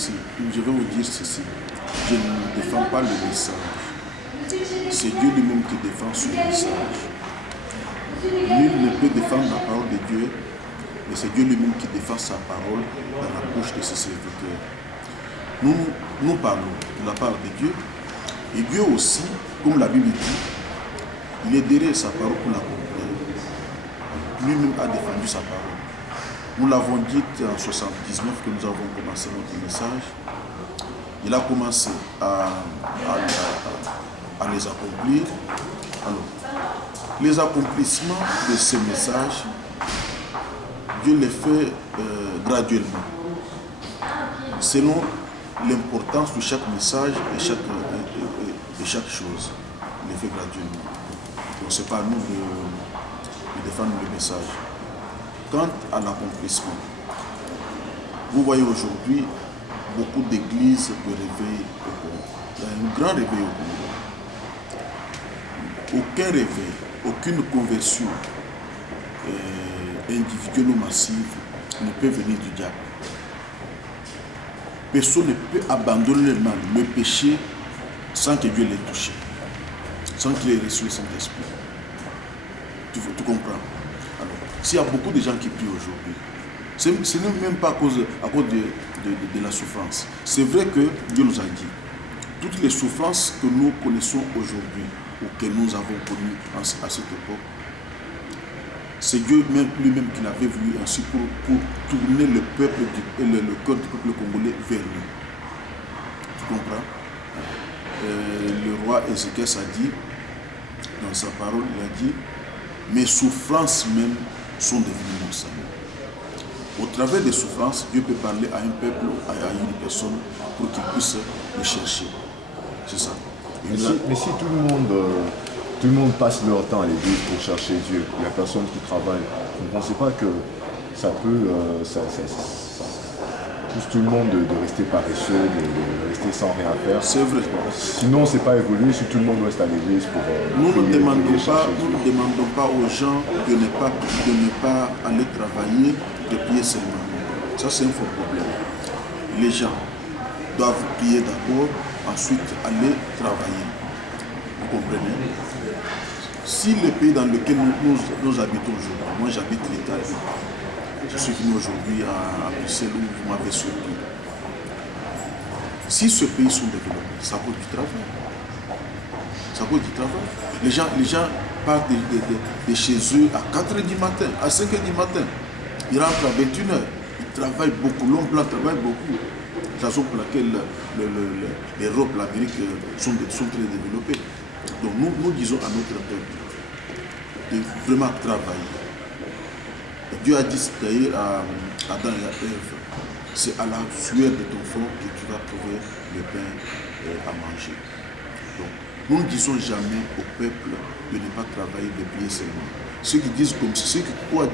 ceci. Je vais vous dire ceci. Je ne défends pas le message. C'est Dieu lui-même qui défend ce message. Nul ne peut défendre la parole de Dieu, mais c'est Dieu lui-même qui défend sa parole dans la bouche de ses serviteurs. Nous parlons de la part de Dieu, et Dieu aussi, comme la Bible dit, il est derrière sa parole pour l'accomplir. Lui-même a défendu sa parole. Nous l'avons dit en 79 que nous avons commencé notre message. Il a commencé à les accomplir. Alors, les accomplissements de ce message, Dieu les fait graduellement, selon l'importance de chaque message et chaque chose. Il les fait graduellement. Donc ce n'est pas à nous de défendre le message. Quant à l'accomplissement, vous voyez aujourd'hui beaucoup d'églises de réveil au Congo. Il y a un grand réveil au Congo. Aucun réveil, aucune conversion individuelle ou massive ne peut venir du diable. Personne ne peut abandonner le mal, le péché, sans que Dieu l'ait touché, sans qu'il ait reçu le Saint-Esprit. Tu comprends? Alors, s'il y a beaucoup de gens qui prient aujourd'hui, ce n'est même pas à cause de la souffrance. C'est vrai que Dieu nous a dit, toutes les souffrances que nous connaissons aujourd'hui, ou que nous avons connues à cette époque, c'est Dieu lui-même qui l'avait voulu ainsi pour tourner le cœur du peuple congolais vers lui. Tu comprends? Le roi Ézéchias a dit, dans sa parole, il a dit, mes souffrances même sont devenues mon salut. Au travers des souffrances, Dieu peut parler à un peuple, à une personne, pour qu'il puisse le chercher. C'est ça. Mais si tout le monde passe leur temps à l'église pour chercher Dieu, il n'y a personne qui travaille, vous ne pensez pas que ça peut pousse tout le monde de rester paresseux, de rester sans rien faire? C'est vrai. Sinon, c'est pas évolué si tout le monde reste à l'église pour nous ne demandons pas aux gens de ne pas aller travailler, de prier seulement. Ça, c'est un faux problème. Les gens doivent prier d'abord, ensuite aller travailler. Vous comprenez? Si le pays dans lequel nous habitons aujourd'hui, moi j'habite l'Italie, je suis venu aujourd'hui à Bruxelles où vous m'avez surpris. Si ce pays sont développés, ça vaut du travail. Ça vaut du travail. Les gens partent de chez eux à 4h du matin, à 5h du matin. Ils rentrent à 21h. Ils travaillent beaucoup. L'homme blanc travaille beaucoup. C'est la raison pour laquelle l'Europe, l'Amérique sont très développées. Donc nous disons à notre peuple de vraiment travailler. Et Dieu a dit d'ailleurs à Adam et à Ève, c'est à la sueur de ton front que tu vas trouver le pain à manger. Donc nous ne disons jamais au peuple de ne pas travailler, de prier seulement. Ceux qui disent comme ça, ceux qui croient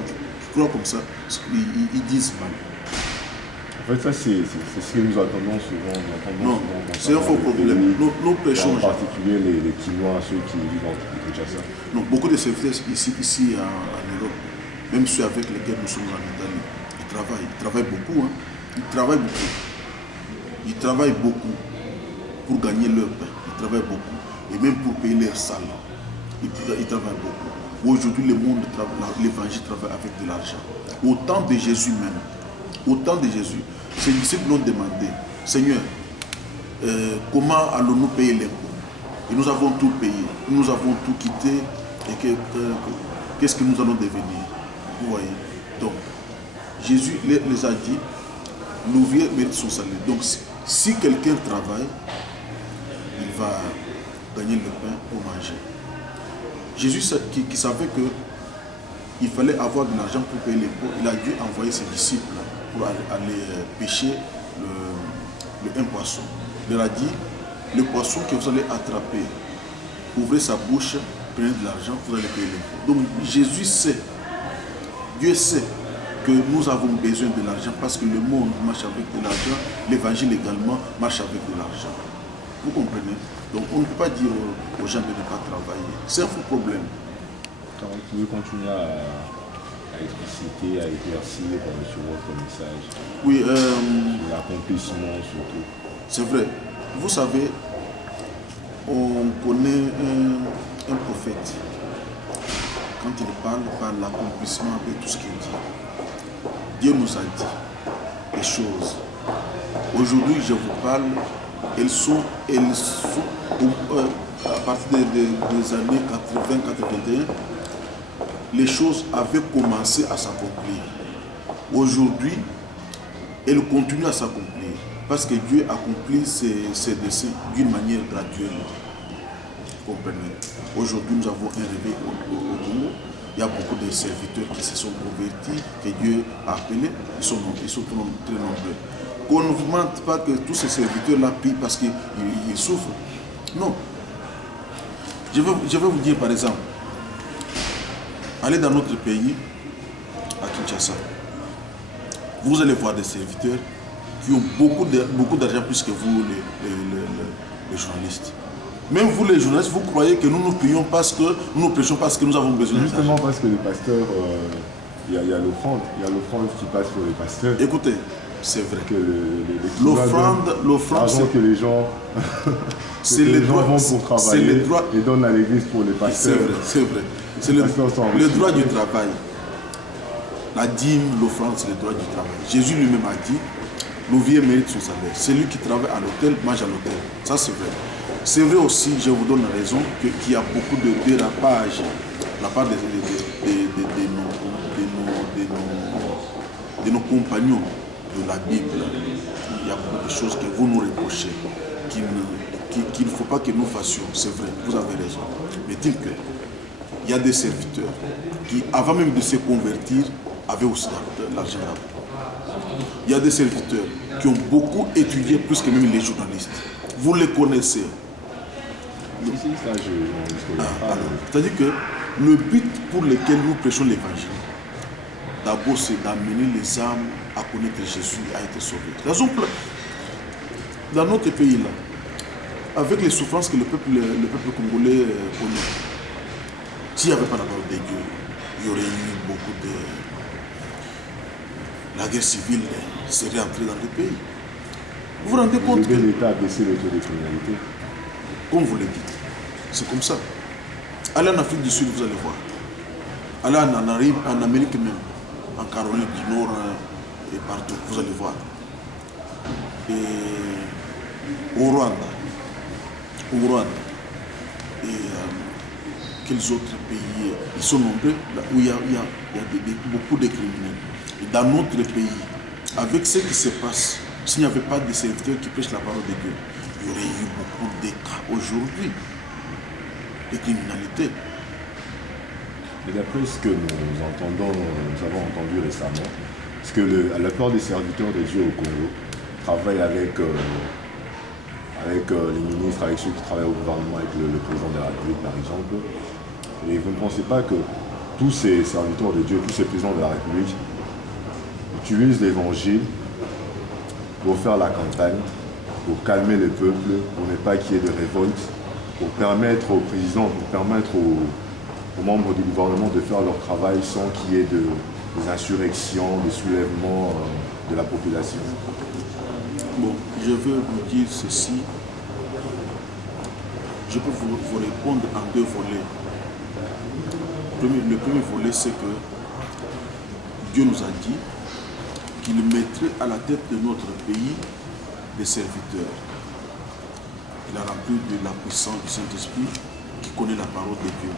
comme ça, ils disent mal. En fait, ça, c'est ce que nous attendons souvent. Non, c'est un faux problème. Nous prêchons. En particulier les Quinois, ceux qui vivent en Kinshasa. Non, beaucoup de serviteurs ici en Europe, même ceux avec lesquels nous sommes en Italie, ils travaillent beaucoup. Hein. Ils travaillent beaucoup pour gagner leur pain. Ils travaillent beaucoup. Et même pour payer leurs salaires. Ils travaillent beaucoup. Aujourd'hui, le monde, l'évangile travaille avec de l'argent. Au temps de Jésus même, ses disciples l'ont demandé, Seigneur, comment allons-nous payer l'impôt? Et nous avons tout payé, nous avons tout quitté, et qu'est-ce que nous allons devenir? Vous voyez? Donc, Jésus les a dit, l'ouvrier mérite son salaire. Donc, si quelqu'un travaille, il va gagner le pain pour manger. Jésus qui savait qu'il fallait avoir de l'argent pour payer l'impôt, il a dû envoyer ses disciples pour aller pêcher un poisson. Il leur a dit, le poisson que vous allez attraper, ouvrez sa bouche, prenez de l'argent, vous allez payer l'impôt. Donc Jésus sait, Dieu sait que nous avons besoin de l'argent parce que le monde marche avec de l'argent, l'évangile également marche avec de l'argent. Vous comprenez? Donc on ne peut pas dire aux gens de ne pas travailler. C'est un faux problème. Vous pouvez continuer à expliciter, à éclaircir sur votre message, Oui, l'accomplissement surtout. c'est vrai. Vous savez, on connaît un prophète. Quand il parle par l'accomplissement de tout ce qu'il dit. Dieu nous a dit des choses. Aujourd'hui, je vous parle, elles sont à partir des années 80-81, les choses avaient commencé à s'accomplir. Aujourd'hui, elles continuent à s'accomplir parce que Dieu accomplit ses desseins d'une manière graduelle. Vous comprenez? Aujourd'hui, nous avons un réveil au Congo. Il y a beaucoup de serviteurs qui se sont convertis, que Dieu a appelés. Ils sont très nombreux. Qu'on ne vous mente pas que tous ces serviteurs-là pillent parce qu'ils souffrent. Non. Je vais vous dire par exemple, allez dans notre pays, à Kinshasa, vous allez voir des serviteurs qui ont beaucoup d'argent plus que vous, les journalistes. Même vous les journalistes, vous croyez que nous prions parce que nous prêchons parce que nous avons besoin d'argent. Justement parce que les pasteurs, il y a l'offrande qui passe pour les pasteurs. Écoutez, c'est vrai. Que l'offrande, avant que les gens, vont pour travailler et donnent à l'église pour les pasteurs. C'est vrai. C'est le droit du travail. La dîme, l'offrande, c'est le droit du travail. Jésus lui-même a dit, l'ouvrier mérite son salaire. Celui qui travaille à l'hôtel, mange à l'hôtel. Ça, c'est vrai. C'est vrai aussi, je vous donne raison, qu'il y a beaucoup de dérapages de la part de nos compagnons de la Bible. Il y a beaucoup de choses que vous nous reprochez, qu'il ne faut pas que nous fassions. C'est vrai, vous avez raison. Mais dites que il y a des serviteurs qui, avant même de se convertir, avaient aussi l'argent là-bas. Il y a des serviteurs qui ont beaucoup étudié plus que même les journalistes. Vous les connaissez. C'est-à-dire que le but pour lequel nous prêchons l'évangile, d'abord c'est d'amener les âmes à connaître Jésus, à être sauvées. Dans notre pays là, avec les souffrances que le peuple congolais connaît, s'il n'y avait pas la parole de Dieu, il y aurait eu beaucoup de... La guerre civile serait entrée dans le pays. Vous vous rendez compte que l'État a baissé le taux de criminalité. Comme vous le dites, c'est comme ça. Allez en Afrique du Sud, vous allez voir. Allez en Amérique même, en Caroline du Nord et partout, vous allez voir. Et au Rwanda, et quels autres pays, ils sont nombreux, là où il y a beaucoup de criminels. Et dans notre pays, avec ce qui se passe, s'il n'y avait pas de serviteurs qui prêchent la parole de Dieu, il y aurait eu beaucoup de cas aujourd'hui de criminalité. Et d'après ce que nous avons entendu récemment, c'est que la plupart des serviteurs de Dieu au Congo travaillent avec les ministres, avec ceux qui travaillent au gouvernement, avec le président de la République par exemple. Et vous ne pensez pas que tous ces serviteurs de Dieu, tous ces présidents de la République utilisent l'évangile pour faire la campagne, pour calmer le peuple, pour ne pas qu'il y ait de révolte, pour permettre aux présidents, pour permettre aux membres du gouvernement de faire leur travail sans qu'il y ait des insurrections, des soulèvements de la population. Bon, je veux vous dire ceci. Je peux vous répondre en deux volets. Le premier volet, c'est que Dieu nous a dit qu'il mettrait à la tête de notre pays des serviteurs. Il a rempli de la puissance du Saint-Esprit qui connaît la parole de Dieu.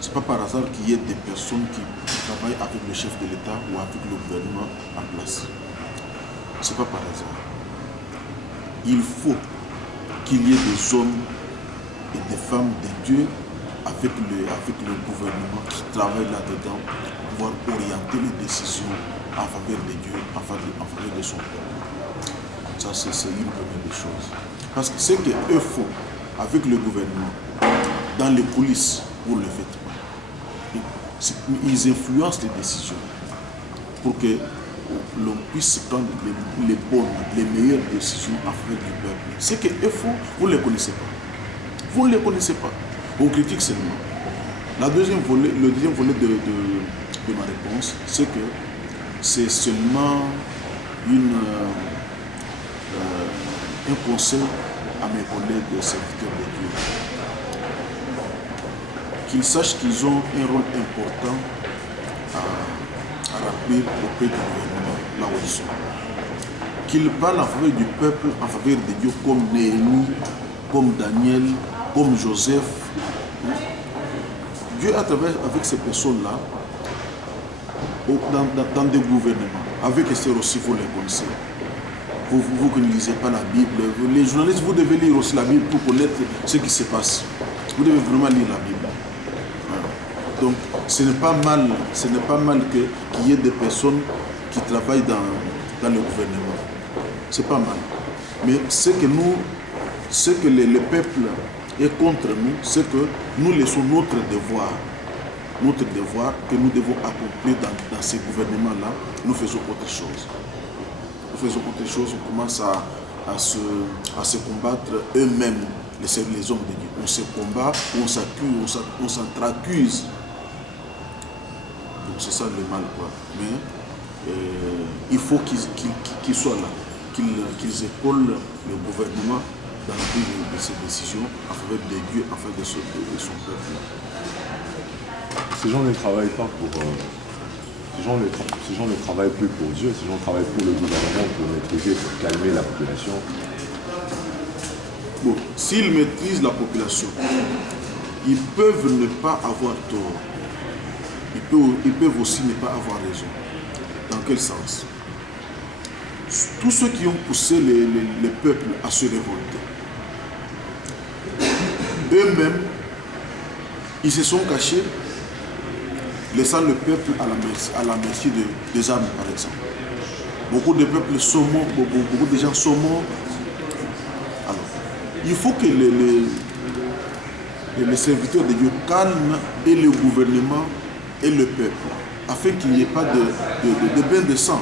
Ce n'est pas par hasard qu'il y ait des personnes qui travaillent avec le chef de l'État ou avec le gouvernement en place. Ce n'est pas par hasard. Il faut qu'il y ait des hommes et des femmes de Dieu avec le gouvernement qui travaillent là-dedans pour pouvoir orienter les décisions en faveur de Dieu, en faveur de son peuple. Ça, c'est une première des choses. Parce que ce qu'eux font avec le gouvernement, dans les coulisses, vous ne le faites pas. Ils influencent les décisions pour que l'on puisse prendre les bonnes, les meilleures décisions en faveur du peuple. Ce qu'eux font, vous ne les connaissez pas. Vous ne les connaissez pas. On critique seulement. le deuxième volet de ma réponse, c'est que c'est seulement un conseil à mes collègues serviteurs de Dieu. Qu'ils sachent qu'ils ont un rôle important à remplir auprès du gouvernement, là où ils sont. Qu'ils parlent en faveur du peuple, en faveur de Dieu, comme Néhémie, comme Daniel, comme Joseph. Dieu, à travers avec ces personnes-là, dans des gouvernements, avec Esther aussi, vous les connaissez. Vous qui ne lisez pas la Bible, les journalistes, vous devez lire aussi la Bible pour connaître ce qui se passe. Vous devez vraiment lire la Bible. Donc, ce n'est pas mal qu'il y ait des personnes qui travaillent dans le gouvernement. C'est pas mal. Mais ce que le peuple est contre nous, c'est que nous laissons notre devoir que nous devons accomplir dans ces gouvernements-là, nous faisons autre chose. Nous faisons autre chose, on commence à se combattre eux-mêmes, les hommes de Dieu. On se combat, on s'accuse, on s'entre-accuse. Donc c'est ça le mal, quoi. Mais il faut qu'ils soient là, qu'ils épaulent le gouvernement dans la prise de ses décisions en faveur de Dieu, en faveur de son peuple. Ces gens ne travaillent pas pour... ces gens ne travaillent plus pour Dieu, ces gens travaillent pour le gouvernement, pour maîtriser, pour calmer la population. Bon, s'ils maîtrisent la population, ils peuvent ne pas avoir tort. Ils peuvent aussi ne pas avoir raison. Dans quel sens? Tous ceux qui ont poussé les peuples à se révolter, eux-mêmes, ils se sont cachés, laissant le peuple à la merci des armes, par exemple. Beaucoup de peuples sont morts, beaucoup de gens sont morts. Alors, il faut que les serviteurs de Dieu calment et le gouvernement et le peuple, afin qu'il n'y ait pas de bain de sang.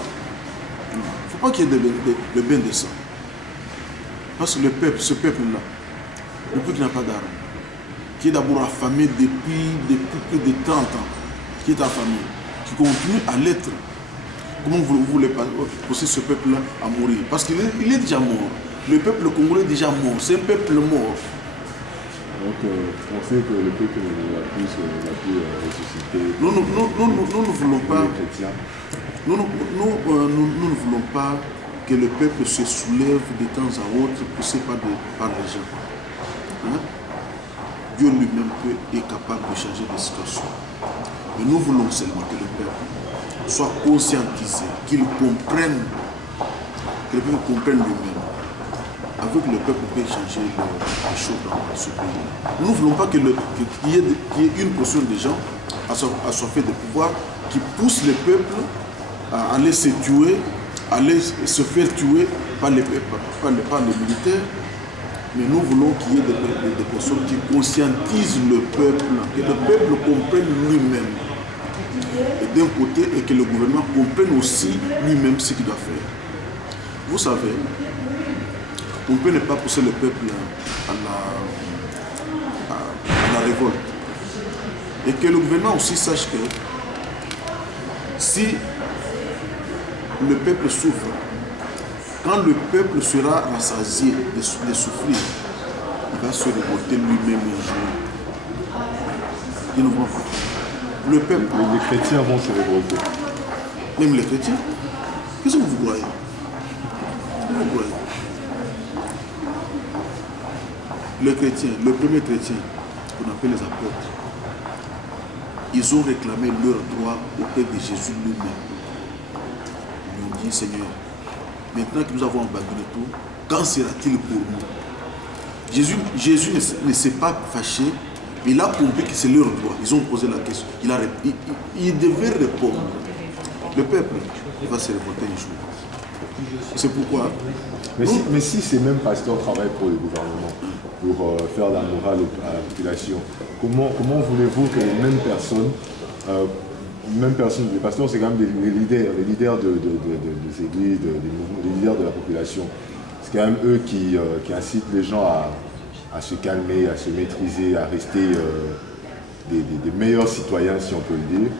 Il ne faut pas qu'il y ait de bain de sang. Parce que ce peuple-là, le peuple qui n'a pas d'armes, qui est d'abord affamé depuis plus de 30 ans, qui est affamé, qui continue à l'être. Comment vous voulez pousser ce peuple-là à mourir? Parce qu'il est déjà mort. Le peuple congolais est déjà mort. C'est un peuple mort. Donc, vous pensez que le peuple ne va plus ressusciter? Nous ne voulons pas. Les chrétiens. Nous ne voulons pas que le peuple se soulève de temps à autre, poussé par les gens. Hein? Dieu lui-même est capable de changer les situations. Mais nous voulons seulement que le peuple soit conscientisé, qu'il comprenne lui-même. Avec le peuple, peut changer les choses dans ce pays. Nous ne voulons pas qu'il y ait une portion de gens assoiffés de pouvoir qui poussent le peuple à aller se tuer, à aller se faire tuer par les militaires. Mais nous voulons qu'il y ait des personnes qui conscientisent le peuple, que le peuple comprenne lui-même. Et d'un côté, et que le gouvernement comprenne aussi lui-même ce qu'il doit faire. Vous savez, on ne peut ne pas pousser le peuple à la révolte. Et que le gouvernement aussi sache que si le peuple souffre, quand le peuple sera rassasié de souffrir, il va se révolter lui-même un jour. Il ne voit pas. Le peuple. Les chrétiens vont se révolter. Même les chrétiens. Qu'est-ce que vous croyez? Vous croyez? Les chrétiens, le premier chrétien, qu'on appelle les apôtres, ils ont réclamé leur droit auprès de Jésus lui-même. Ils ont dit, Seigneur, maintenant que nous avons abandonné tout, quand sera-t-il pour nous? Jésus ne s'est pas fâché, mais il a compris que c'est leur droit. Ils ont posé la question. Il devait répondre. Le peuple va se révolter un jour. C'est pourquoi. Mais si ces mêmes pasteurs travaillent pour le gouvernement, pour faire la morale à la population, comment voulez-vous que les mêmes personnes, les pasteurs, c'est quand même les leaders des églises, les leaders de la population. C'est quand même eux qui incitent les gens à se calmer, à se maîtriser, à rester des meilleurs citoyens, si on peut le dire.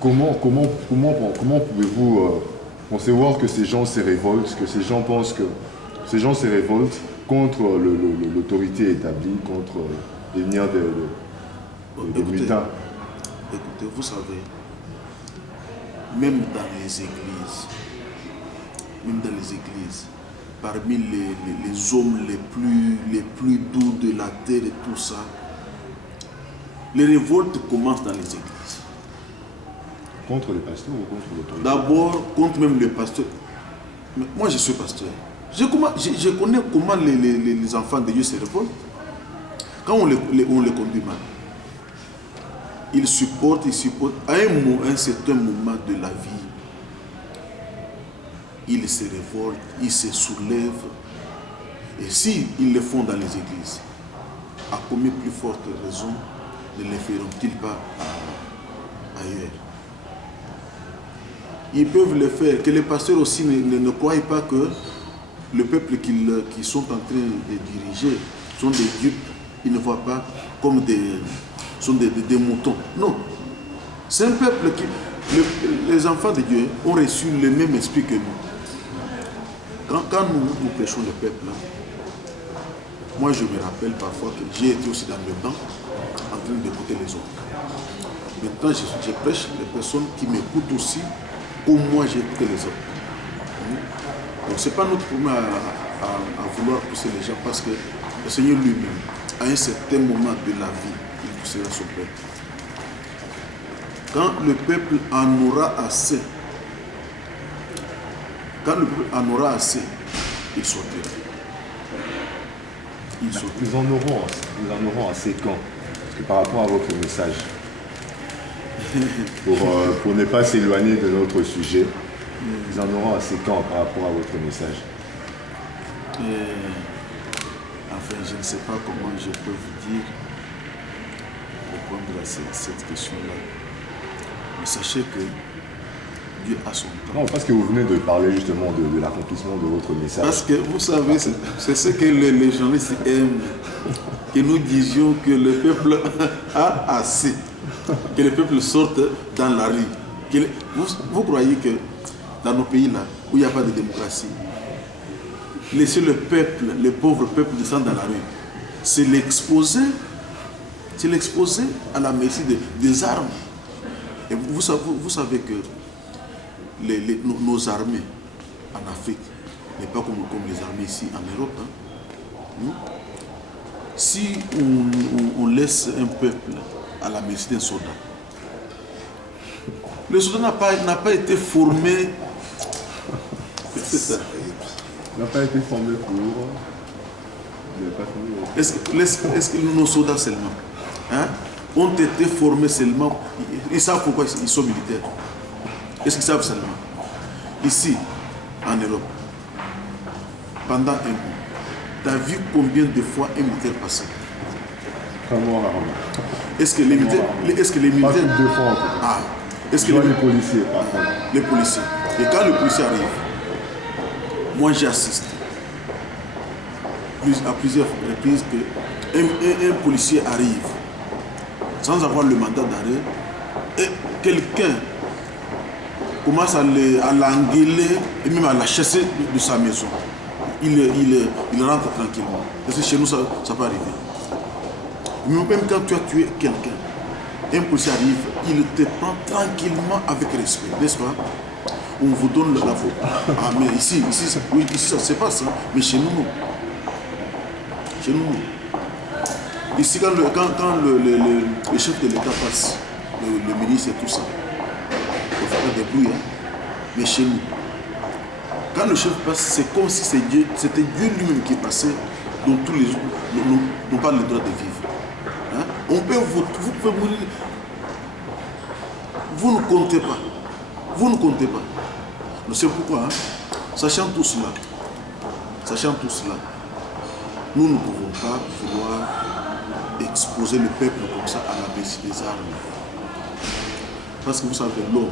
Comment pouvez-vous concevoir que ces gens se révoltent, que ces gens pensent que ces gens se révoltent contre l'autorité établie, contre les liens des mutins? Écoutez, vous savez, même dans les églises, parmi les hommes les plus doux de la terre et tout ça, les révoltes commencent dans les églises. Contre les pasteurs ou contre l'autorité? D'abord, contre même les pasteurs. Mais moi, je suis pasteur. Je connais comment les enfants de Dieu se révoltent. Quand on les conduit mal, ils supportent. À un certain moment de la vie, ils se révoltent, ils se soulèvent. Et si ils le font dans les églises, à combien plus forte raison ne les feront-ils pas ailleurs? Ils peuvent le faire. Que les pasteurs aussi ne croient pas que le peuple qu'ils sont en train de diriger sont des dupes. Ils ne voient pas comme des moutons. Non. C'est un peuple qui... les enfants de Dieu ont reçu le même esprit que nous. Quand nous prêchons le peuple, moi je me rappelle parfois que j'ai été aussi dans le banc en train d'écouter les autres. Maintenant je prêche les personnes qui m'écoutent aussi comme moi j'ai écouté les autres. Donc ce n'est pas notre problème à vouloir pousser les gens parce que le Seigneur lui-même, à un certain moment de la vie, il poussera son peuple. Quand le peuple en aura assez, il sortira. Nous en aurons assez quand? Parce que par rapport à votre message, pour ne pas s'éloigner de notre sujet, nous en aurons assez quand par rapport à votre message? Enfin, je ne sais pas comment je peux vous dire, répondre à cette question-là. Mais sachez que Dieu a son temps. Non, parce que vous venez de parler justement de l'accomplissement de votre message. Parce que vous savez, c'est ce que les journalistes aiment, que nous disions que le peuple a assez, que le peuple sorte dans la rue. Vous croyez que dans nos pays là, où il n'y a pas de démocratie, laisser le peuple, le pauvre peuple descendre dans la rue, c'est l'exposer à la merci des armes. Et vous savez que nos armées en Afrique n'est pas comme les armées ici en Europe. Si on laisse un peuple à la merci d'un soldat, le soldat n'a pas été formé. C'est ça. Il n'a pas été formé pour... Est-ce que nos soldats seulement ont été formés seulement? Ils savent pourquoi ils sont militaires. Est-ce qu'ils savent seulement? Ici, en Europe, pendant un mois, tu as vu combien de fois un militaire passait? Est-ce que les militaires... Pas toutes deux fois. Est-ce que les policiers, par contre. Les policiers. Et quand le policier arrive, moi j'ai assisté à plusieurs reprises qu'un policier arrive sans avoir le mandat d'arrêt et quelqu'un commence à l'engueuler et même à la chasser de sa maison. Il rentre tranquillement. Parce que chez nous, ça peut arriver. Même quand tu as tué quelqu'un, un policier arrive, il te prend tranquillement avec respect, n'est-ce pas? On vous donne la faute. Mais ici ça se passe, mais chez nous, non. Chez nous, non. Ici, quand le chef de l'État passe, le ministre et tout ça, on fait pas des bruits, mais chez nous, quand le chef passe, c'est comme si c'était Dieu lui-même qui passait, dont tous les autres n'ont pas le droit de vivre. Vous pouvez mourir. Vous ne comptez pas. Vous ne comptez pas. C'est pourquoi, sachant tout cela, nous ne pouvons pas vouloir exposer le peuple comme ça à la merci des armes. Parce que vous savez, l'homme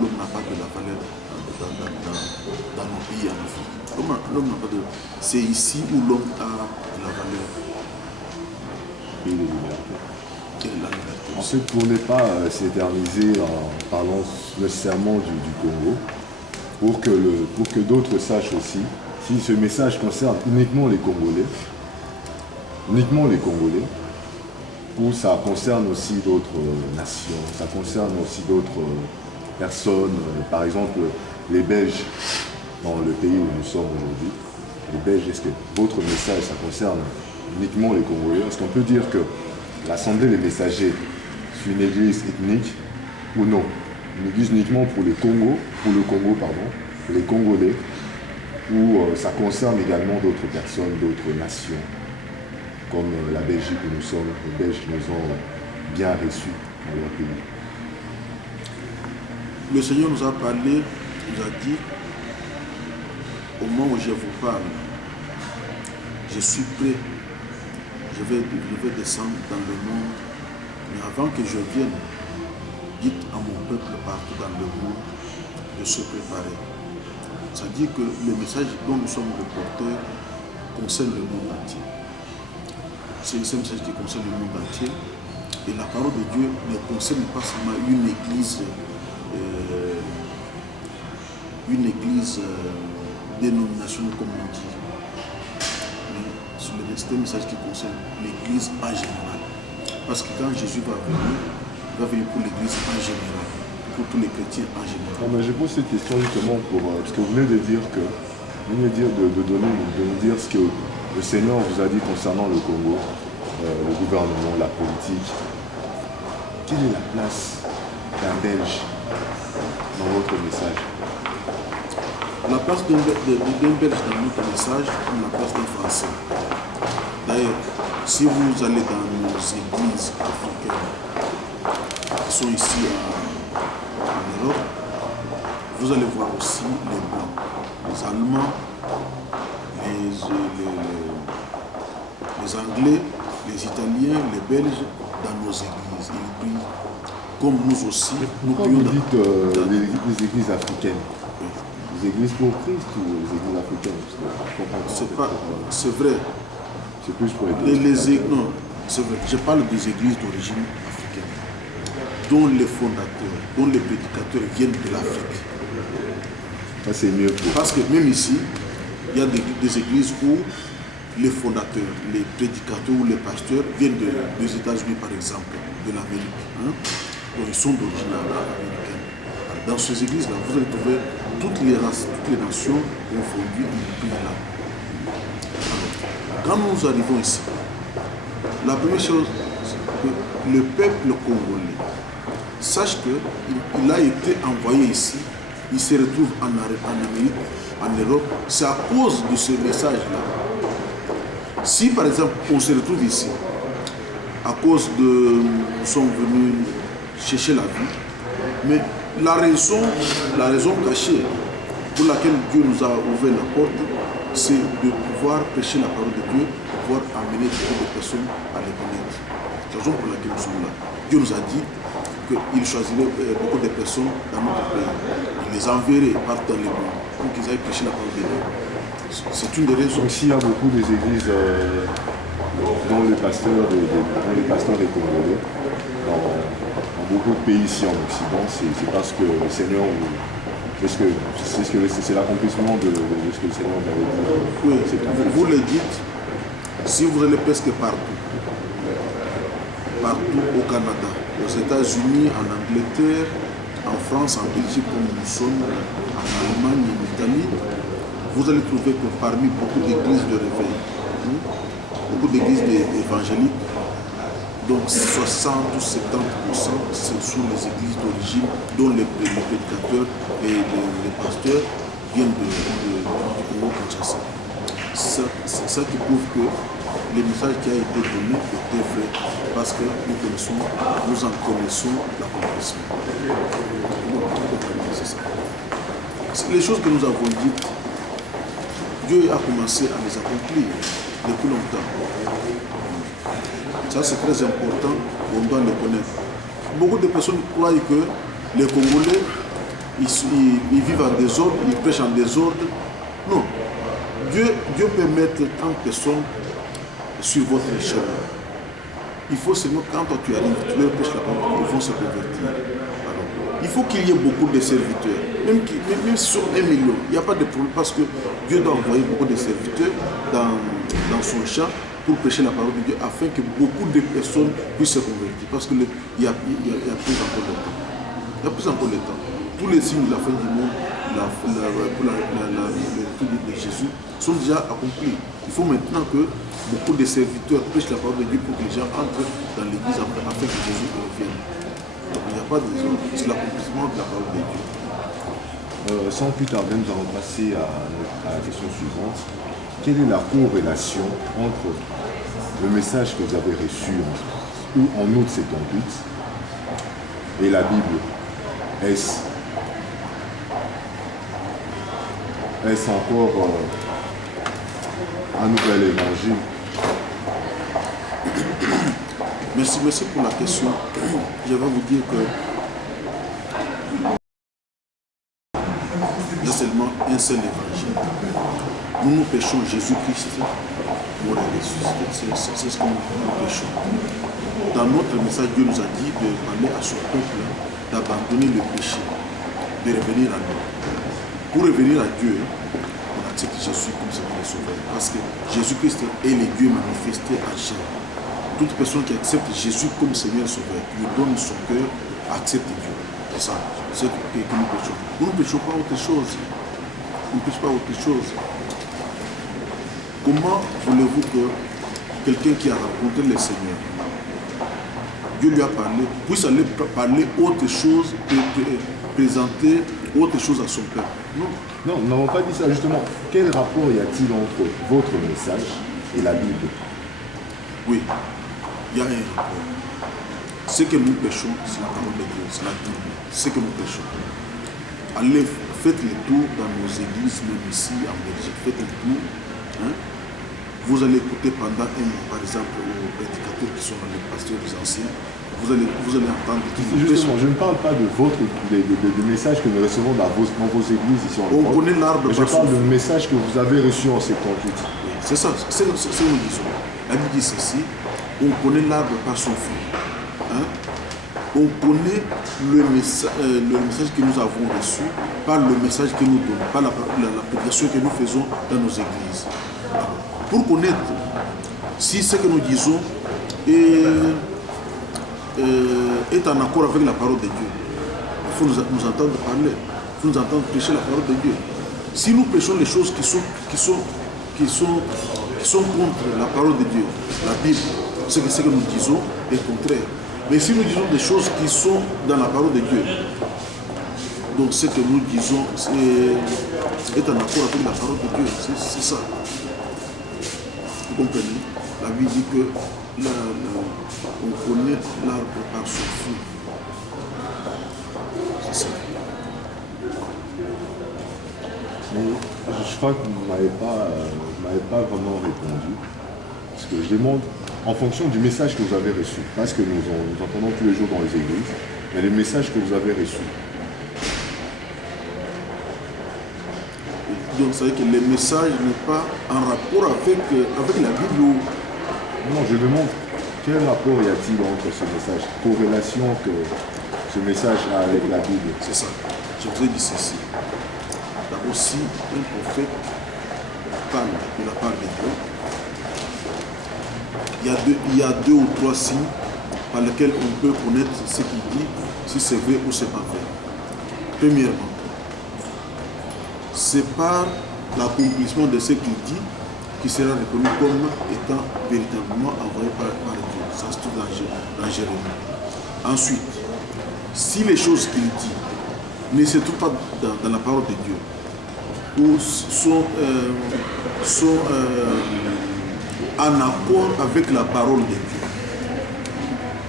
n'a pas de la valeur dans nos pays en Afrique. L'homme n'a pas de... C'est ici où l'homme a de la valeur. Et de liberté. Et de la liberté. En fait, pour ne pas s'éterniser en parlant nécessairement du Congo, pour que d'autres sachent aussi, si ce message concerne uniquement les Congolais, ou ça concerne aussi d'autres nations, ça concerne aussi d'autres personnes, par exemple les Belges dans le pays où nous sommes aujourd'hui. Les Belges, est-ce que votre message, ça concerne uniquement les Congolais? Est-ce qu'on peut dire que l'Assemblée des messagers, c'est une église ethnique ou non? Une église uniquement pour le Congo, pour les Congolais, ou ça concerne également d'autres personnes, d'autres nations, comme la Belgique où nous sommes, les Belges qui nous ont bien reçus dans leur pays. Le Seigneur nous a parlé, nous a dit, au moment où je vous parle, je suis prêt, je vais descendre dans le monde, mais avant que je vienne, dites à mon peuple partout dans le monde de se préparer. Ça dit que le message dont nous sommes les porteurs concerne le monde entier. C'est un message qui concerne le monde entier. Et la parole de Dieu ne concerne pas seulement une église dénominationnelle comme on dit. Mais c'est un message qui concerne l'église en général. Parce que quand Jésus va venir pour l'église en général, pour tous les chrétiens en général. Non, mais je pose cette question justement parce que vous venez de dire de nous dire ce que le Seigneur vous a dit concernant le Congo, le gouvernement, la politique. Quelle est la place d'un Belge dans votre message? La place d'un Belge dans notre message, comme la place d'un Français. D'ailleurs, si vous allez dans nos églises africaines qui sont ici en Europe, vous allez voir aussi les Blancs, les Allemands, les Anglais, les Italiens, les Belges dans nos églises. Ils prient comme nous aussi. Pourquoi vous dites les églises africaines? Les églises pour Christ ou les églises africaines? C'est vrai. C'est plus pour les non, c'est vrai. Je parle des églises d'origine africaine, dont les fondateurs, dont les prédicateurs viennent de l'Afrique. Ça, c'est mieux pour... Parce que même ici, il y a des églises où les fondateurs, les prédicateurs ou les pasteurs viennent des États-Unis, par exemple, de l'Amérique. Hein? Donc, ils sont d'origine américaine. Dans ces églises-là, vous allez trouver toutes les nations confondues en pays là. Quand nous arrivons ici, la première chose, c'est que le peuple congolais sache qu'il a été envoyé ici, il se retrouve en Amérique, en Europe, c'est à cause de ce message-là. Si par exemple on se retrouve ici, à cause de nous sommes venus chercher la vie, mais la raison cachée pour laquelle Dieu nous a ouvert la porte, c'est de pouvoir prêcher la parole de Dieu, de pouvoir amener beaucoup de personnes à les connaître. C'est la raison pour laquelle nous sommes là. Dieu nous a dit qu'il choisirait beaucoup de personnes dans notre pays. Il les enverrait partout dans les mondes pour qu'ils aillent prêcher la parole de Dieu. C'est une des raisons. Donc s'il y a beaucoup des églises dont les pasteurs des Congolais, dans beaucoup de pays ici en Occident, c'est parce que le Seigneur... C'est l'accomplissement de ce que le Seigneur nous avait dit. Oui, vous le dites, si vous allez presque partout au Canada, aux États-Unis, en Angleterre, en France, en Belgique, comme nous sommes, en Allemagne, en Italie, vous allez trouver que parmi beaucoup d'églises de réveil, beaucoup d'églises évangéliques, donc 60 ou 70%, ce sont les églises d'origine dont les prédicateurs et les pasteurs viennent du Congo-Kinshasa. C'est ça qui prouve que le message qui a été donné était vrai, parce que nous en connaissons l'accomplissement. C'est ça. Les choses que nous avons dites, Dieu a commencé à les accomplir depuis longtemps. Ça, c'est très important, on doit le connaître. Beaucoup de personnes croient que les Congolais, ils vivent en désordre, ils prêchent en désordre. Non. Dieu peut mettre 30 personnes sur votre chemin. il faut seulement, quand toi tu arrives, tu leur prêches la parole, ils vont se convertir. Alors, il faut qu'il y ait beaucoup de serviteurs. Même si sur 1 million, il n'y a pas de problème parce que Dieu doit envoyer beaucoup de serviteurs dans son champ pour prêcher la parole de Dieu afin que beaucoup de personnes puissent se convertir. Parce qu'il y a plus encore de temps. Il y a plus encore de temps. Tous les signes de la fin du monde, pour le retour de Jésus, sont déjà accomplis. Il faut maintenant que beaucoup de serviteurs prêchent la parole de Dieu pour que les gens entrent dans l'église afin que Jésus revienne. Donc il n'y a pas de raison. C'est l'accomplissement de la parole de Dieu. Sans plus tarder, nous allons passer à la question suivante. Quelle est la corrélation entre le message que vous avez reçu en août 78 et la Bible? Est-ce encore un nouvel évangile? Merci pour la question. Je vais vous dire que il y a seulement un seul évangile. Nous péchons Jésus-Christ, mort et ressuscité. C'est ce que nous péchons. Dans notre message, Dieu nous a dit de parler à son peuple, d'abandonner le péché, de revenir à nous. Pour revenir à Dieu, on accepte Jésus comme Seigneur et Sauveur. Parce que Jésus-Christ est le Dieu manifesté en chair. Toute personne qui accepte Jésus comme Seigneur et Sauveur, qui lui donne son cœur, accepte Dieu. C'est ça, c'est ce que nous péchons. Nous ne péchons pas autre chose. Nous ne péchons pas autre chose. Comment voulez-vous que quelqu'un qui a rencontré le Seigneur, Dieu lui a parlé, puisse aller parler autre chose et présenter autre chose à son peuple? Non. Non, nous n'avons pas dit ça justement. Quel rapport y a-t-il entre votre message et la Bible? Oui, il y a un rapport. Ce que nous péchons, c'est la parole de Dieu, c'est la Bible. Ce que nous péchons. Allez, faites le tour dans nos églises, même ici en Belgique, faites le tour. Hein? Vous allez écouter pendant un mois, par exemple, aux prédicateurs qui sont dans les pasteurs, les anciens, vous allez entendre qu'ils justement, je ne parle pas de des messages que nous recevons dans vos églises ici en France. On connaît l'arbre. Je parle de messages que vous avez reçus en 78. Oui, c'est ça, c'est ce que nous disons. La Bible dit ceci, on connaît l'arbre par son fruit. Hein? On connaît le message que nous avons reçu par le message que nous donnons, par la prédication que nous faisons dans nos églises. Pour connaître si ce que nous disons est en accord avec la parole de Dieu, il faut nous entendre parler, il faut nous entendre prêcher la parole de Dieu. Si nous prêchons les choses qui sont contre la parole de Dieu, la Bible, ce que nous disons est contraire. Mais si nous disons des choses qui sont dans la parole de Dieu, donc ce que nous disons est en accord avec la parole de Dieu, c'est ça. Vous comprenez? La Bible dit que on connaît l'arbre par son fruit. C'est ça. Mais je crois que vous ne m'avez pas vraiment répondu. Parce que je demande, en fonction du message que vous avez reçu, parce que nous entendons tous les jours dans les églises, mais les messages que vous avez reçus. Donc, vous savez que le message n'est pas en rapport avec la Bible ou... Non, je demande quel rapport y a-t-il entre ce message, corrélation que ce message a avec la Bible? C'est ça. Je vous ai dit ceci. D'abord, si un prophète parle de la part de Dieu, il y a deux ou trois signes par lesquels on peut connaître ce qu'il dit, si c'est vrai ou c'est pas vrai. Premièrement, c'est par l'accomplissement de ce qu'il dit qui sera reconnu comme étant véritablement envoyé par Dieu. Ça se trouve dans Jérémie. Ensuite, si les choses qu'il dit ne se trouvent pas dans la parole de Dieu ou sont en accord avec la parole de Dieu,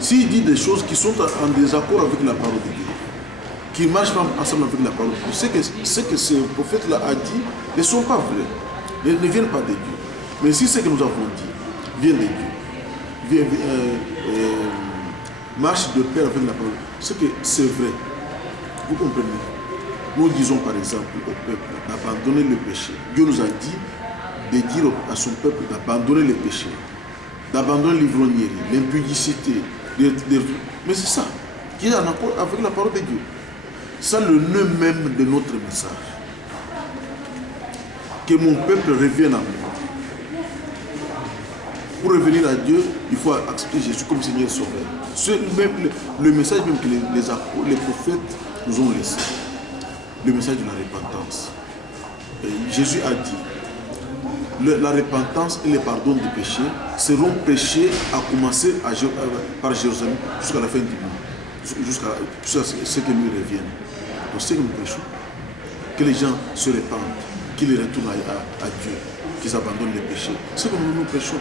s'il dit des choses qui sont en désaccord avec la parole de Dieu, qui ne marchent pas ensemble avec la parole de Dieu, ce que ce prophète-là a dit ne sont pas vrais, ne viennent pas de Dieu. Mais si ce que nous avons dit vient de Dieu, marche de pair avec la parole, c'est que c'est vrai. Vous comprenez? Nous disons par exemple au peuple d'abandonner le péché. Dieu nous a dit de dire à son peuple d'abandonner le péché. d'abandonner l'ivrognerie, l'impudicité. Mais c'est ça, qui est en accord avec la parole de Dieu. C'est le nœud même de notre message. Que mon peuple revienne à moi. Pour revenir à Dieu, il faut accepter Jésus comme Seigneur et Sauveur. C'est le message même que les prophètes nous ont laissé. Le message de la repentance. Et Jésus a dit, la repentance et le pardon des péchés seront prêchés à commencer par Jérusalem jusqu'à la fin du monde. Jusqu'à ce que nous reviennent. Donc c'est que nous prêchons. Que les gens se répandent, qu'ils retournent à Dieu, qu'ils abandonnent les péchés. C'est que nous prêchons.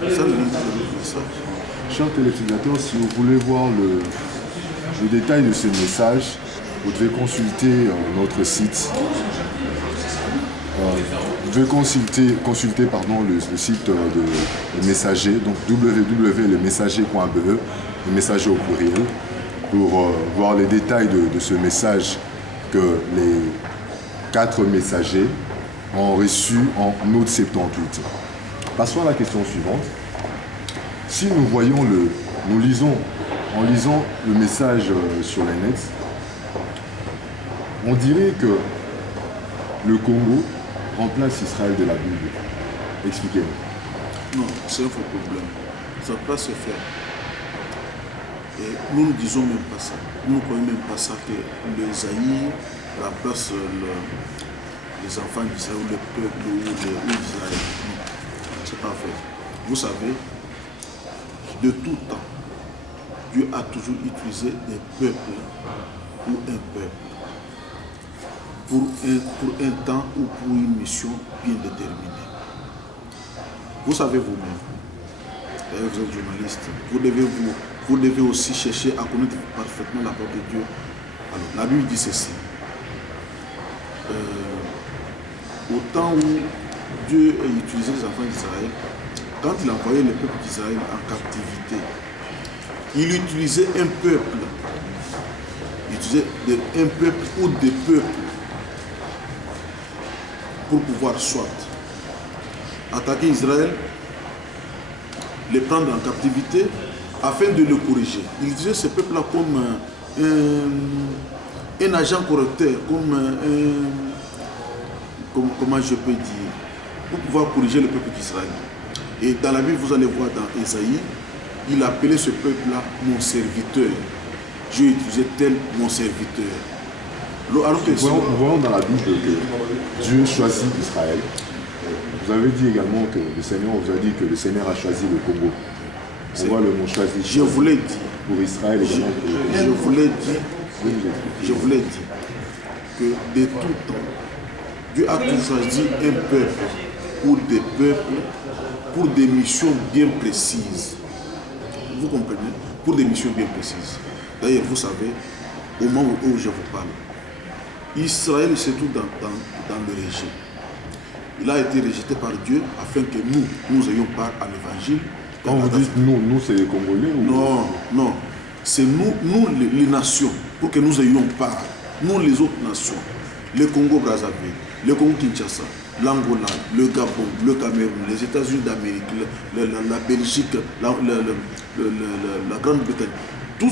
C'est ça le message. Chers téléspectateurs, si vous voulez voir le détail de ce message, vous devez consulter notre site. Vous devez consulter le site de Messager, donc www.lemessager.be, le Messager au pluriel, pour voir les détails de ce message que les 4 messagers ont reçu en août 78. Passons à la question suivante. Si nous voyons en lisant le message sur les nets, on dirait que le Congo remplace Israël de la Bible. Expliquez-nous. Non, c'est un faux problème. Ça ne peut pas se faire. Et nous ne disons même pas ça. Nous ne croyons même pas ça que le Zaïre remplace les enfants d'Israël ou le peuple ou d'Israël. Non, c'est pas vrai. Vous savez, de tout temps, Dieu a toujours utilisé des peuples ou un peuple pour un temps ou pour une mission bien déterminée. Vous savez vous-même, d'ailleurs vous êtes journaliste, vous devez aussi chercher à connaître parfaitement la parole de Dieu. Alors, la Bible dit ceci. Au temps où Dieu a utilisé les enfants d'Israël, quand il envoyait le peuple d'Israël en captivité, il utilisait un peuple. Il utilisait un peuple ou des peuples pour pouvoir soit attaquer Israël, les prendre en captivité afin de le corriger. Il utilisait ce peuple-là comme un agent correcteur, comment je peux dire, pour pouvoir corriger le peuple d'Israël. Et dans la Bible, vous allez voir dans Ésaïe, il appelait ce peuple-là mon serviteur. Dieu utilisait tel mon serviteur. Alors que nous voyons dans la Bible que Dieu choisit Israël. Vous avez dit également que le Seigneur vous a dit que le Seigneur a choisi le Congo. On voit le mot choisi. Je vous l'ai dit. Pour Israël également. Je vous l'ai dit que de tout temps, Dieu a toujours choisi un peuple ou des peuples pour des missions bien précises. Vous comprenez? Pour des missions bien précises. D'ailleurs, vous savez, au moment où je vous parle, Israël se trouve dans le rejet. Il a été rejeté par Dieu afin que nous ayons part à l'évangile. Quand vous dites nous c'est les Congolais ou... Non. C'est nous les nations, pour que nous ayons part. Nous les autres nations. Le Congo-Brazzaville, le Congo-Kinshasa, l'Angola, le Gabon, le Cameroun, les États-Unis d'Amérique, la Belgique, la Grande-Bretagne. Tout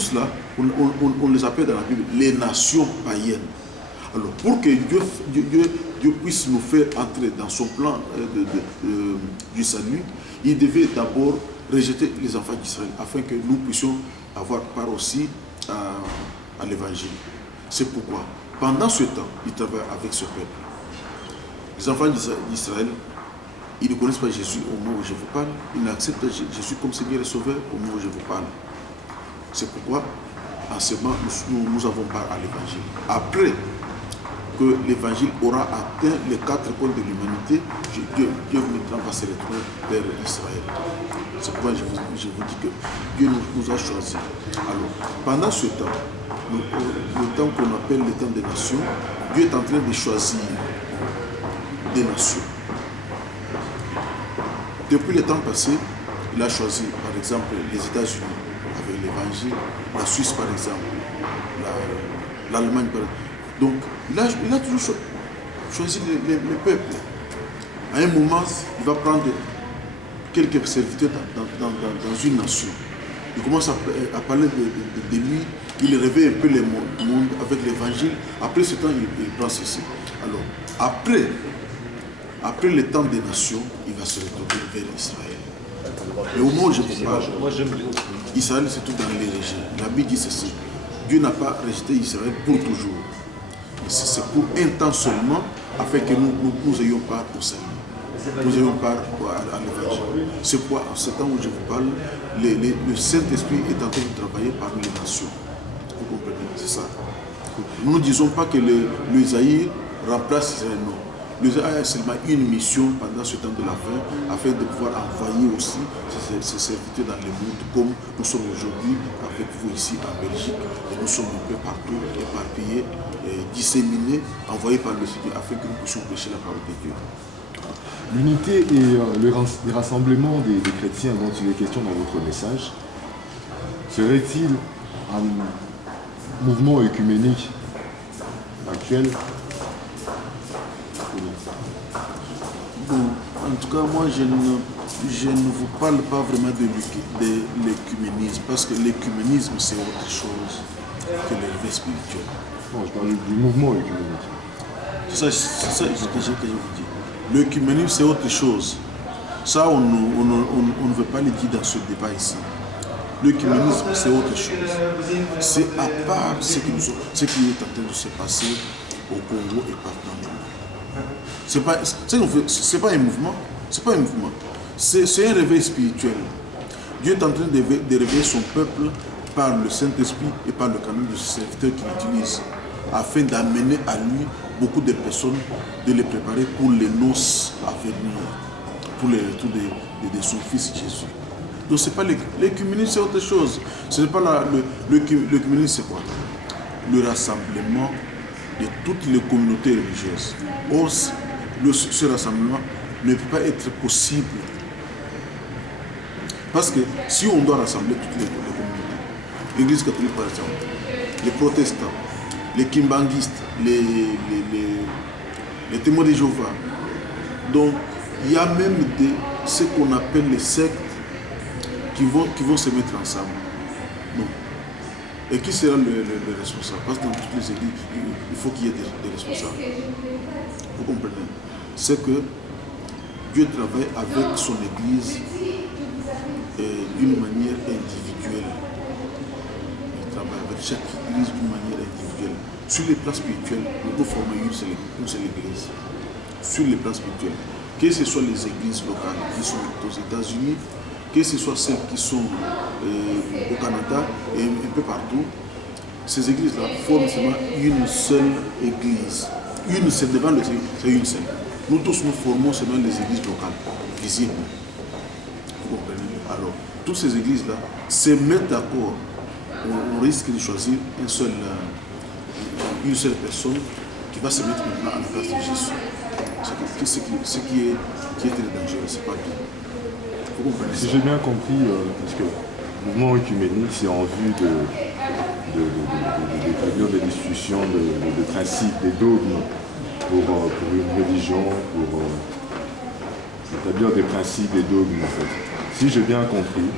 cela, on les appelle dans la Bible les nations païennes. Alors, pour que Dieu puisse nous faire entrer dans son plan du salut, il devait d'abord rejeter les enfants d'Israël afin que nous puissions avoir part aussi à l'évangile. C'est pourquoi, pendant ce temps, il travaille avec ce peuple. Les enfants d'Israël, ils ne connaissent pas Jésus au moment où je vous parle. Ils n'acceptent pas Jésus comme Seigneur et Sauveur au moment où je vous parle. C'est pourquoi, en ce moment, nous avons part à l'évangile. Après que l'évangile aura atteint les 4 coins de l'humanité, Dieu maintenant va se retourner vers Israël. C'est pourquoi je vous dis que Dieu nous a choisis. Alors, pendant ce temps, le temps qu'on appelle le temps des nations, Dieu est en train de choisir des nations. Depuis le temps passé, il a choisi, par exemple, les États-Unis avec l'évangile, la Suisse, par exemple, l'Allemagne, par exemple. Donc, il a toujours choisi les peuples. À un moment, il va prendre quelques serviteurs dans une nation. Il commence à parler de lui, il réveille un peu le monde avec l'évangile. Après ce temps, il prend ceci. Alors, après le temps des nations, il va se retourner vers Israël. Et au moment où je vous parle, Israël se trouve dans l'hérégé. La Bible dit ceci. Dieu n'a pas rejeté Israël pour toujours. C'est pour un temps seulement, afin que nous ayons part au salut. Nous ayons part à l'évangile. C'est quoi, en ce temps où je vous parle, le Saint-Esprit est en train de travailler parmi les nations. Vous comprenez? C'est ça. Nous ne disons pas que le Zaïre remplace Israël, non. Le Zaïre a seulement une mission pendant ce temps de la fin, afin de pouvoir envoyer aussi ses serviteurs dans le monde, comme nous sommes aujourd'hui avec vous ici en Belgique. Et nous sommes un peu partout, éparpillés, disséminés, envoyés par le Seigneur, afin que nous puissions prêcher la parole de Dieu. L'unité et les rassemblements des chrétiens dont il est question dans votre message, serait-il un mouvement œcuménique actuel? Bon, en tout cas, moi, je ne vous parle pas vraiment de l'écuménisme, parce que l'écuménisme, c'est autre chose que l'éveil spirituel. Non, je parle du mouvement œcuménique. C'est ça que je vous dis. L'écuménisme, c'est autre chose. Ça, on ne veut pas le dire dans ce débat ici. L'écuménisme, c'est autre chose. C'est à part ce qui est en train de se passer au Congo et partout dans le monde. C'est pas un mouvement. C'est pas un mouvement. C'est un réveil spirituel. Dieu est en train de réveiller son peuple par le Saint-Esprit et par le canon de ses serviteurs qu'il utilise, afin d'amener à lui beaucoup de personnes, de les préparer pour les noces à venir, pour le retour de son fils Jésus. Donc c'est pas l'écuménisme, c'est autre chose. Ce n'est pas l'écuménisme, c'est quoi? Le rassemblement de toutes les communautés religieuses. Or, ce rassemblement ne peut pas être possible. Parce que si on doit rassembler toutes les communautés, l'Église catholique par exemple, les protestants, les kimbanguistes, les témoins de Jéhovah, donc il y a même ce qu'on appelle les sectes qui vont se mettre ensemble. Non. Et qui sera le responsable? Parce que dans toutes les églises, il faut qu'il y ait des responsables. Vous comprenez? C'est que Dieu travaille avec son église d'une manière individuelle. Il travaille avec chaque église d'une manière individuelle. Sur les plans spirituels, nous pouvons former une seule église. Sur les plans spirituels, que ce soit les églises locales qui sont aux États-Unis, que ce soit celles qui sont au Canada et un peu partout, ces églises-là forment seulement une seule église. Une seule, devant le Seigneur, c'est une seule. Nous tous, nous formons seulement les églises locales, visibles. Vous comprenez? Alors, toutes ces églises-là se mettent d'accord. On risque de choisir une seule personne qui va se mettre maintenant à la place de Jésus. Ce qui est très dangereux, c'est pas bien. Vous comprenez? Si j'ai bien compris, parce que le mouvement œcuménique, c'est en vue d'établir des discussions de principes, des dogmes pour une religion, pour établir des principes, des dogmes en fait. Si j'ai bien compris,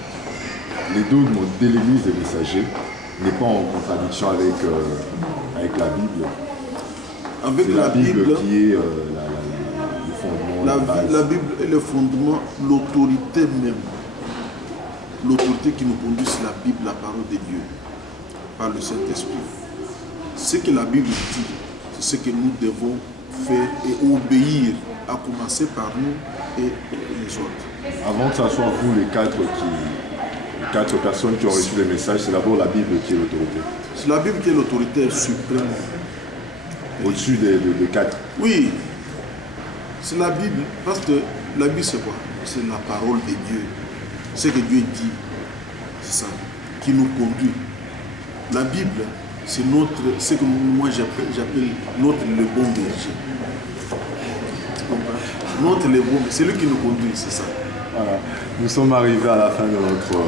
les dogmes de l'Église des messagers n'est pas en contradiction avec la Bible. Avec la Bible qui est le fondement, la base. La Bible est le fondement, l'autorité même. L'autorité qui nous conduit, c'est la Bible, la parole de Dieu, par le Saint-Esprit. Ce que la Bible dit, c'est ce que nous devons faire et obéir, à commencer par nous et les autres. Avant que ce soit vous, les quatre personnes qui ont reçu le message, c'est d'abord la Bible qui est l'autorité. C'est la Bible qui est l'autorité suprême. Au-dessus des quatre. Oui, c'est la Bible, parce que la Bible c'est quoi? C'est la parole de Dieu. Ce que Dieu dit, c'est ça, qui nous conduit. La Bible, c'est ce que moi j'appelle le bon berger. C'est lui qui nous conduit, c'est ça. Voilà. Nous sommes arrivés à la fin de notre